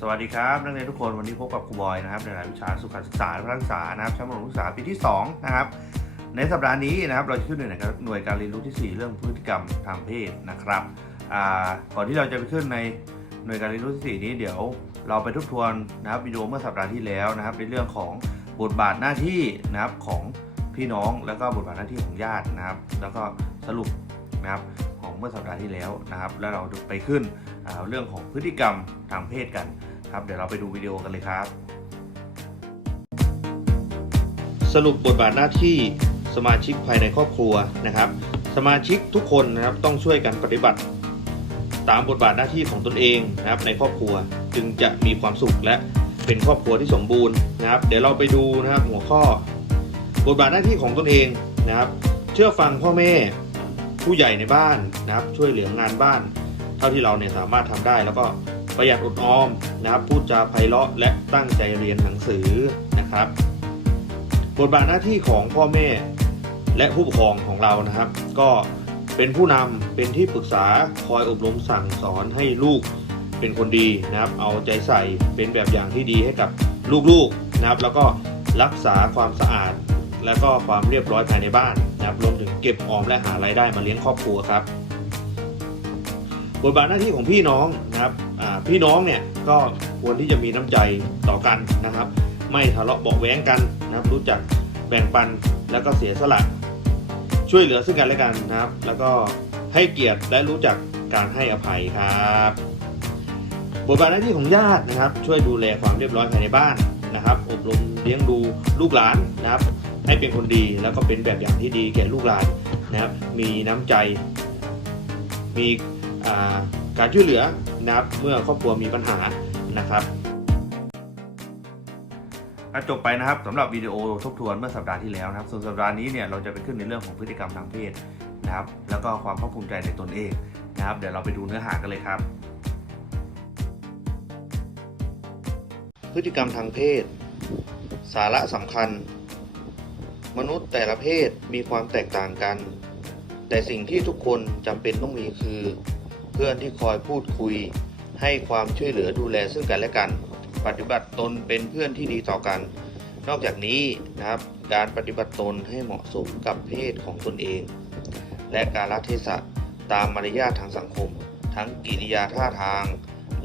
สวัสดีครับนักเรียนทุกคนวันนี้พบกับครูบอยนะครับในรายวิชาสุขศึกษาและพละศึกษานะครับชั้นประถมศึกษาปีที่2นะครับในสัปดาห์นี้นะครับเราจะขึ้นหน่วยหน่วยการเรียนรู้ที่ 4 เรื่องพฤติกรรมทางเพศนะครับก่อนที่เราจะไปขึ้นในหน่วยการเรียนรู้ที่4นี้เดี๋ยวเราไปทบทวนนะครับวิดีโอเมื่อสัปดาห์ที่แล้วนะครับ ในเรื่องของบทบาทหน้าที่นะครับของพี่น้องแล้วก็บทบาทหน้าที่ของญาตินะครับ แล้วก็สรุปนะครับของเมื่อสัปดาห์ที่แล้วนะครับ แล้วเราไปขึ้นเรื่องของพฤติกรรมทางเพศกัน ครับเดี๋ยวเราไปดูวิดีโอกันเลยครับ สรุปบทบาทหน้าที่สมาชิกภายในครอบครัวนะครับ สมาชิกทุกคนนะครับต้องช่วยกันปฏิบัติ ตามบทบาทหน้าที่ของตนเองนะครับในครอบครัวจึงจะมีความสุขและเป็นครอบครัวที่สมบูรณ์นะครับ เดี๋ยวเราไปดูนะครับหัวข้อ บทบาทหน้าที่ของตนเองนะครับ เชื่อฟังพ่อแม่ผู้ใหญ่ในบ้านนะครับ ช่วยเหลืองานบ้าน เท่าที่เราเนี่ยสามารถทำได้แล้วก็ ประหยัดอดออมนะครับพูดจาไพเราะและตั้งใจเรียนหนังสือนะครับ บทบาทหน้าที่ของพ่อแม่และผู้ปกครองของเรานะครับ ก็เป็นผู้นำเป็นที่ปรึกษาคอยอบรมสั่งสอนให้ลูกเป็นคนดีนะครับ เอาใจใส่เป็นแบบอย่างที่ดีให้กับลูกๆนะครับ แล้วก็รักษาความสะอาด แล้วก็ความเรียบร้อยภายในบ้านนะครับรวมถึงเก็บออมและหารายได้มาเลี้ยงครอบครัวครับ บทบาทหน้าที่ของพี่น้องนะครับ พี่น้องเนี่ยก็ควรที่จะมีน้ำใจต่อกันนะครับ ไม่ทะเลาะบาะแว้งกันนะครับ รู้จักแบ่งปันแล้วก็เสียสละ ช่วยเหลือซึ่งกันและกันนะครับ แล้วก็ให้เกียรติและรู้จักการให้อภัยครับบทบาทหน้าที่ของญาตินะครับ ช่วยดูแลความเรียบร้อยภายในบ้านนะครับอบรมเลี้ยงดูลูกหลานนะครับ ให้เป็นคนดีแล้วก็เป็นแบบอย่างที่ดีแก่ลูกหลานนะครับ มีน้ำใจ มีอ่า การช่วยเหลือนะครับเมื่อครอบครัวมีปัญหานะครับจบไปนะครับสำหรับวิดีโอทบทวนเมื่อสัปดาห์ที่แล้วนะครับ ส่วนสัปดาห์นี้เนี่ยเราจะไปขึ้นในเรื่องของพฤติกรรมทางเพศนะครับ แล้วก็ความภาคภูมิใจในตนเองนะครับ เดี๋ยวเราไปดูเนื้อหากันเลยครับ พฤติกรรมทางเพศ สาระสำคัญ มนุษย์แต่ละเพศมีความแตกต่างกัน แต่สิ่งที่ทุกคนจำเป็นต้องมีคือ เพื่อนที่คอยพูดคุย ให้ความช่วยเหลือดูแลซึ่งกันและกัน ปฏิบัติตนเป็นเพื่อนที่ดีต่อกัน นอกจากนี้นะครับการปฏิบัติตนให้เหมาะสมกับเพศของตนเอง และการละเทศะตามมารยาททางสังคม ทั้งกิริยาท่าทาง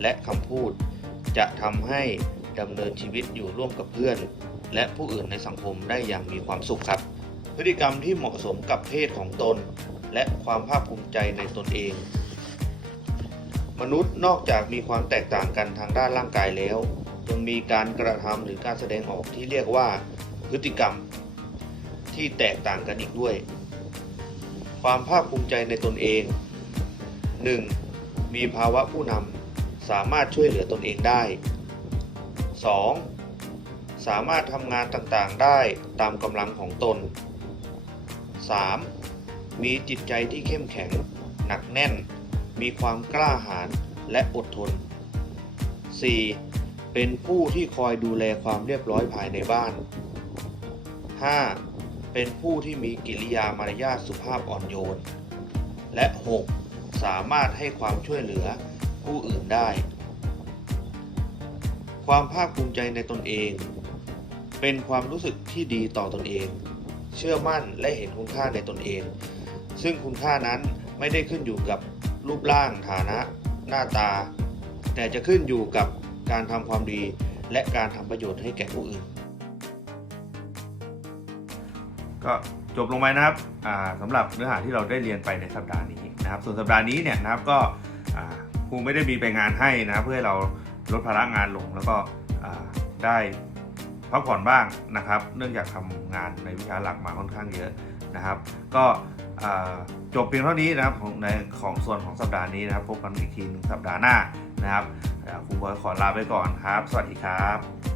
และคำพูด จะทำให้ดำเนินชีวิตอยู่ร่วมกับเพื่อน และผู้อื่นในสังคมได้อย่างมีความสุขครับ พฤติกรรมที่เหมาะสมกับเพศของตน และความภาคภูมิใจในตนเอง มนุษย์นอกจากมีความแตกต่างกันทางด้านร่างกายแล้วยังมีการกระทำหรือการแสดงออกที่เรียกว่าพฤติกรรม ที่แตกต่างกันอีกด้วย ความภาคภูมิใจในตนเอง 1. มีภาวะผู้นำสามารถช่วยเหลือตนเองได้ 2. สามารถทำงานต่างๆได้ตามกำลังของตน 3. มีจิตใจที่เข้มแข็ง หนักแน่น มีความกล้าหาญและอดทน 4. เป็นผู้ที่คอยดูแลความเรียบร้อยภายในบ้าน 5. เป็นผู้ที่มีกิริยามารยาทสุภาพอ่อนโยน และ 6. สามารถให้ความช่วยเหลือผู้อื่นได้ ความภาคภูมิใจในตนเอง เป็นความรู้สึกที่ดีต่อตนเอง เชื่อมั่นและเห็นคุณค่าในตนเอง ซึ่งคุณค่านั้นไม่ได้ขึ้นอยู่กับ รูปร่างฐานะ หน้าตา แต่จะขึ้นอยู่กับการทำความดี และการทำประโยชน์ให้แก่ผู้อื่น ก็จบลงไปนะครับสำหรับเนื้อหาที่เราได้เรียนไปในสัปดาห์นี้นะครับ ส่วนสัปดาห์นี้เนี่ยนะครับก็ครูไม่ได้มีไปงานให้นะเพื่อให้เราลดภาระงานลงแล้วก็ได้พักผ่อนบ้างนะครับ เนื่องจากทำงานในวิชาหลักมาค่อนข้างเยอะนะครับ ก็ จบเพียงเท่านี้นะครับของในของส่วนของสัปดาห์นี้นะครับพบกันอีกทีหนึ่งสัปดาห์หน้านะครับครูบอยขอลาไปก่อนครับ สวัสดีครับ